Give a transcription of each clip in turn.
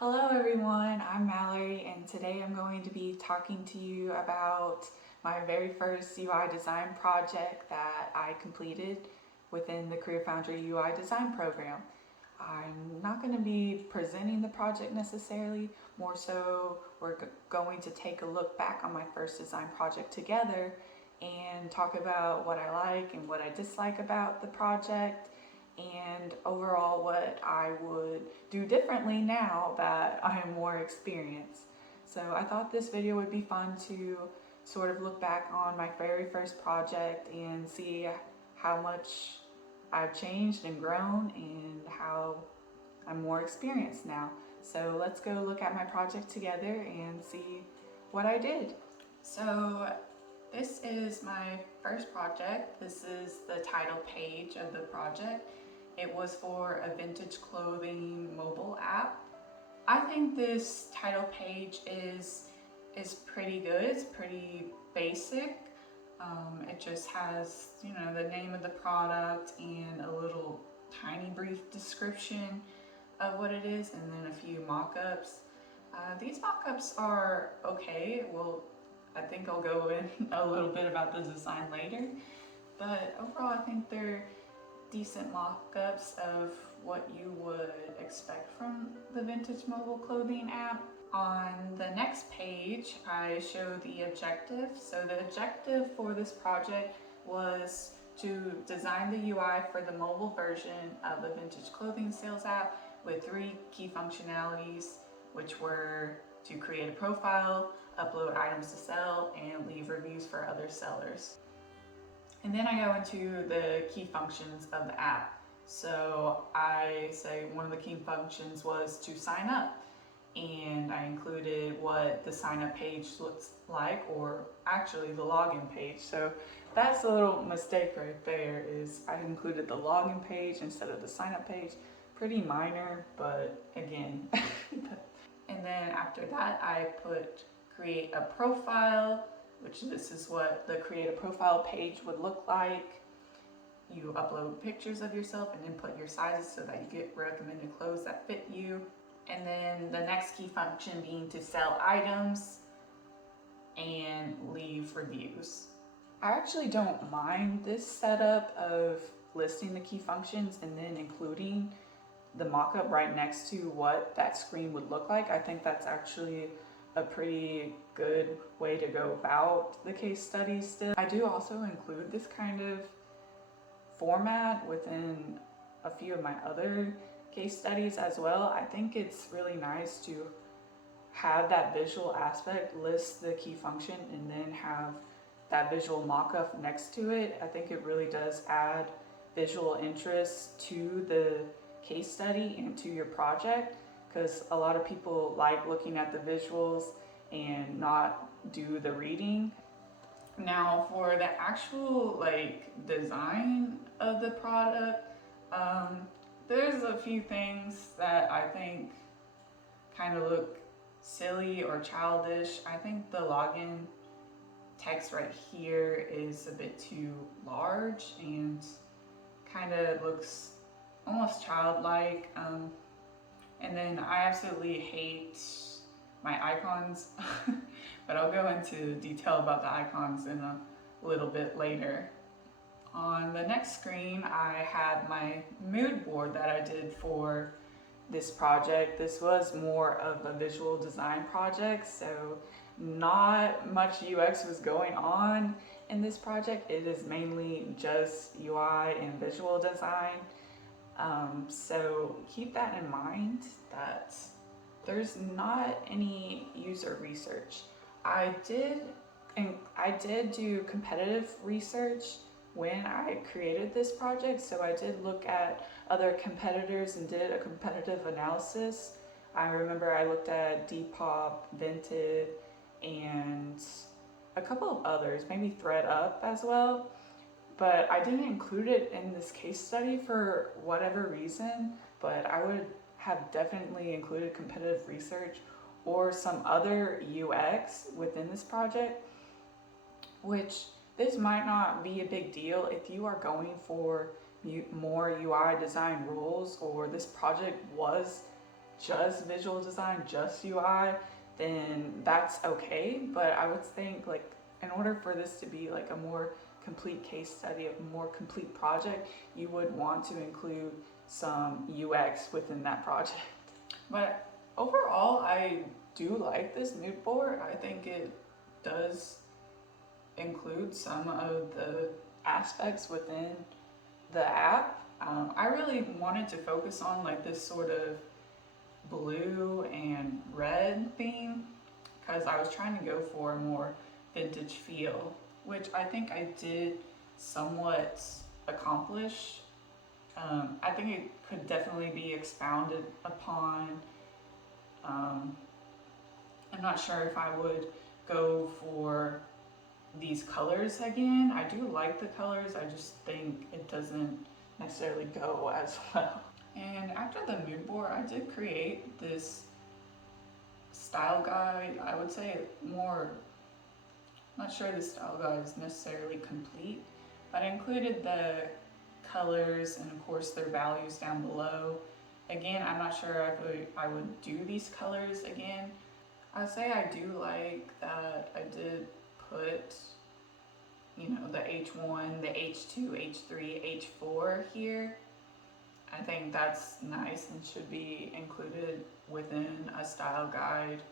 Hello everyone, I'm Mallory and today I'm going to be talking to you about my very first UI design project that I completed within the CareerFoundry UI design program. I'm not going to be presenting the project necessarily, more so we're going to take a look back on my first design project together and talk about what I like and what I dislike about the project and overall what I would do differently now that I am more experienced. So I thought this video would be fun to sort of look back on my very first project and see how much I've changed and grown and how I'm more experienced now. So let's go look at my project together and see what I did. So this is my first project. This is the title page of the project. It was for a vintage clothing mobile app. I think this title page is pretty good. It's pretty basic. It just has, the name of the product and a little tiny brief description of what it is, and then a few mock-ups. These mock-ups are okay. Well, I think I'll go in a little bit about the design later, but overall I think they're decent mock-ups of what you would expect from the vintage mobile clothing app. On the next page, I show the objective. So the objective for this project was to design the UI for the mobile version of the vintage clothing sales app with 3 key functionalities, which were to create a profile, upload items to sell, and leave reviews for other sellers. And then I go into the key functions of the app. So I say one of the key functions was to sign up, and I included what the sign up page looks like, or actually the login page. So that's a little mistake right there, is I included the login page instead of the sign up page. Pretty minor, but again. And then after that I put create a profile, which this is what the create a profile page would look like. You upload pictures of yourself and input your sizes so that you get recommended clothes that fit you. And then the next key function being to sell items and leave reviews. I actually don't mind this setup of listing the key functions and then including the mock-up right next to what that screen would look like. I think that's actually a pretty good way to go about the case studies still. I do also include this kind of format within a few of my other case studies as well. I think it's really nice to have that visual aspect, list the key function, and then have that visual mock-up next to it. I think it really does add visual interest to the case study and to your project, because a lot of people like looking at the visuals and not do the reading. Now for the actual design of the product, there's a few things that I think kind of look silly or childish. I think the login text right here is a bit too large and kind of looks almost childlike. And then I absolutely hate my icons, but I'll go into detail about the icons in a little bit later. On the next screen, I had my mood board that I did for this project. This was more of a visual design project, so not much UX was going on in this project. It is mainly just UI and visual design. So keep that in mind, that there's not any user research. I did do competitive research when I created this project, so I did look at other competitors and did a competitive analysis. I remember I looked at Depop, Vinted, and a couple of others, maybe ThreadUp as well. But I didn't include it in this case study for whatever reason, but I would have definitely included competitive research or some other UX within this project, which this might not be a big deal if you are going for more UI design roles, or this project was just visual design, just UI, then that's okay. But I would think like in order for this to be like a more complete case study, a more complete project, you would want to include some UX within that project. But overall, I do like this mood board. I think it does include some of the aspects within the app. I really wanted to focus on like this sort of blue and red theme because I was trying to go for a more vintage feel, which I think I did somewhat accomplish. I think it could definitely be expounded upon. I'm not sure if I would go for these colors again. I do like the colors, I just think it doesn't necessarily go as well. And after the mood board, I did create this style guide. I would say more, not sure the style guide is necessarily complete, but I included the colors and of course their values down below. Again, I'm not sure if I would do these colors again. I would say I do like that I did put, you know, the H1, the H2, H3, H4 here. I think that's nice and should be included within a style guide.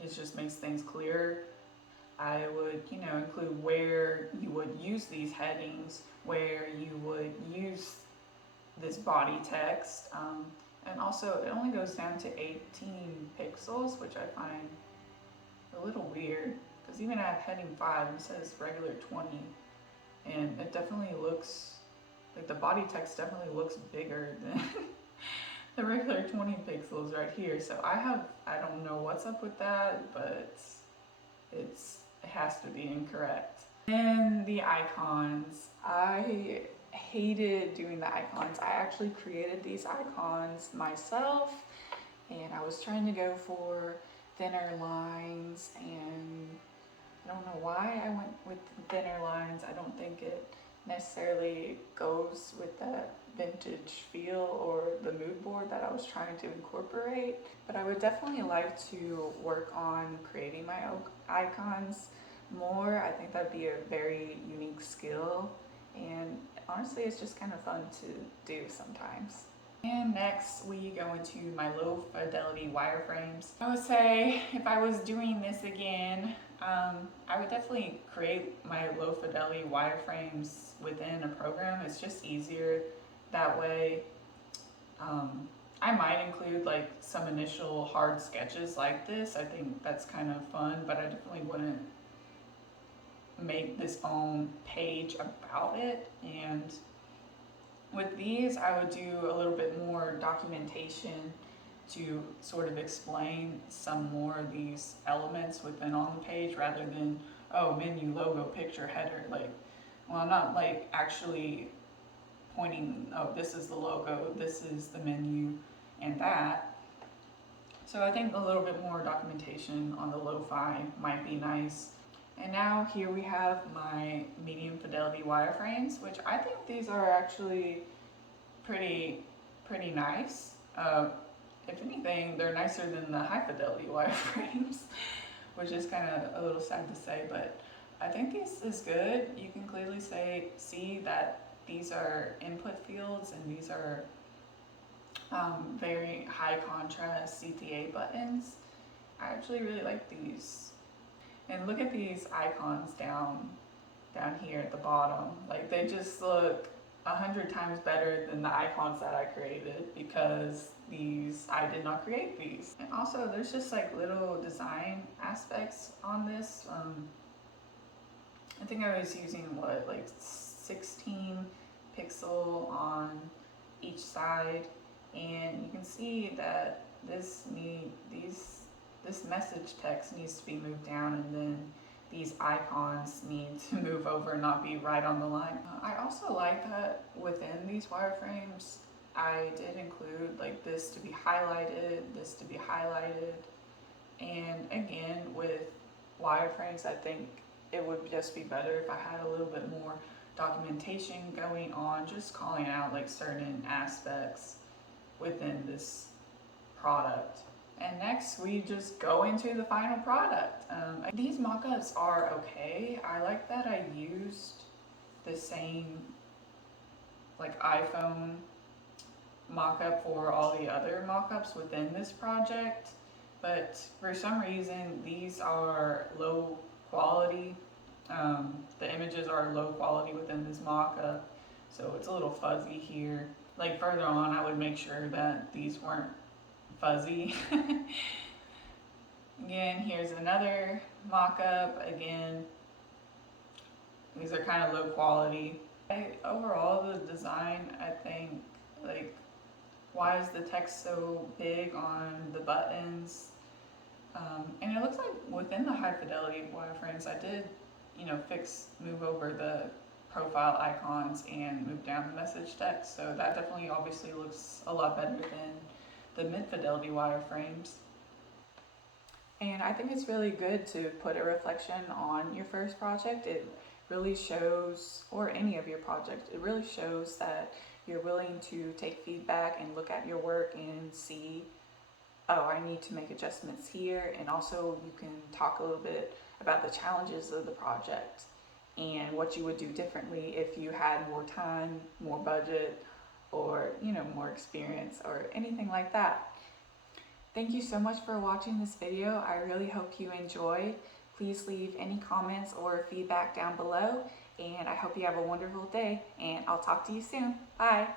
It just makes things clearer. I would, you know, include where you would use these headings, where you would use this body text, and also it only goes down to 18 pixels, which I find a little weird because even at heading 5 it says regular 20, and it definitely looks like the body text definitely looks bigger than the regular 20 pixels right here. So I don't know what's up with that, but it has to be incorrect. And the icons, I hated doing the icons. I actually created these icons myself, and I was trying to go for thinner lines, and I don't know why I went with thinner lines. I don't think it necessarily goes with that vintage feel or the mood board that I was trying to incorporate. But I would definitely like to work on creating my own icons more. I think that'd be a very unique skill, and honestly it's just kind of fun to do sometimes. And next we go into my low fidelity wireframes. I would say if I was doing this again, I would definitely create my low fidelity wireframes within a program. It's just easier that way. I might include like some initial hard sketches like this. I think that's kind of fun, but I definitely wouldn't make this own page about it. And with these, I would do a little bit more documentation to sort of explain some more of these elements within on the page rather than, oh, menu, logo, picture, header. Like, well, I'm not like actually pointing, oh, this is the logo, this is the menu, and that. So I think a little bit more documentation on the lo-fi might be nice. And now here we have my medium fidelity wireframes, which I think these are actually pretty nice. If anything, they're nicer than the high fidelity wireframes, which is kind of a little sad to say, but I think this is good. You can clearly see that these are input fields, and these are very high contrast CTA buttons. I actually really like these. And look at these icons down here at the bottom. Like, they just look 100 times better than the icons that I created, because I did not create these. And also there's just like little design aspects on this. I think I was using like 16 pixel on each side, and you can see that this message text needs to be moved down, and then these icons need to move over and not be right on the line. I also like that within these wireframes, I did include like this to be highlighted, this to be highlighted. And again, with wireframes, I think it would just be better if I had a little bit more documentation going on, just calling out like certain aspects within this product. And next we just go into the final product. These mock-ups are okay. I like that I used the same like iPhone mock-up for all the other mock-ups within this project, but for some reason these are low quality. The images are low quality within this mock-up, so it's a little fuzzy here. Like further on I would make sure that these weren't fuzzy. Again, here's another mock-up. Again, these are kind of low quality. Overall, the design, I think, like, why is the text so big on the buttons? And it looks like within the high fidelity wireframes, I did, move over the profile icons and move down the message text. So that definitely obviously looks a lot better than the mid fidelity wireframes. And I think it's really good to put a reflection on your first project. It really shows, or any of your projects, it really shows that you're willing to take feedback and look at your work and see, oh, I need to make adjustments here. And also you can talk a little bit about the challenges of the project and what you would do differently if you had more time, more budget, or more experience or anything like that. Thank you so much for watching this video. I really hope you enjoyed. Please leave any comments or feedback down below, and I hope you have a wonderful day, and I'll talk to you soon. Bye.